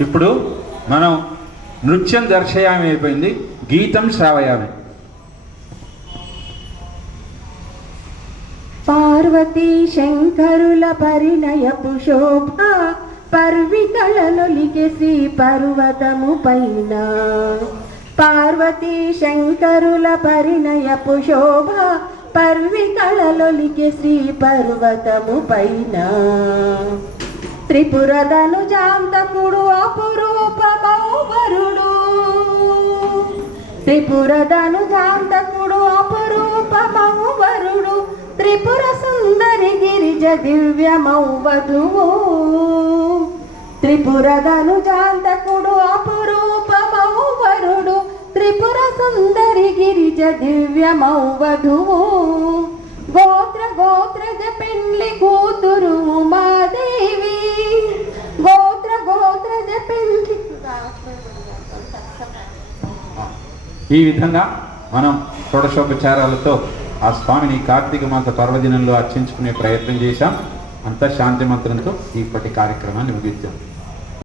ఇప్పుడు మనం నృత్యం దర్శయామి అయిపోయింది. గీతం శ్రావయామి. పార్వతీ శంకరుల పరిణయపు శోభ పర్వికళలొలికే శ్రీ పర్వతము పైన. పార్వతీ శంకరుల పరిణయపు శోభ పర్వికళలొలికే శ్రీ పర్వతము పైన. త్రిపురదను జాంతకుడు అపురూపమౌవరుడు త్రిపురదను జాంతకుడు అపురూపమౌ వరుడు త్రిపుర సుందరి గిరిజ దివ్యమౌ వధువు త్రిపురదను జాంతకుడు అపురూపమౌ వరుడు త్రిపుర సుందరి గిరిజ దివ్యమౌ ఈ విధంగా మనం షోడశోపచారాలతో ఆ స్వామిని కార్తీక మాస పర్వదినంలో అర్చించుకునే ప్రయత్నం చేశాం. అంతా శాంతి మంత్రంతో ఇప్పటి కార్యక్రమాన్ని ముగిద్దాం.